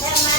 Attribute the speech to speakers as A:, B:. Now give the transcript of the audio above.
A: ใช่ไหม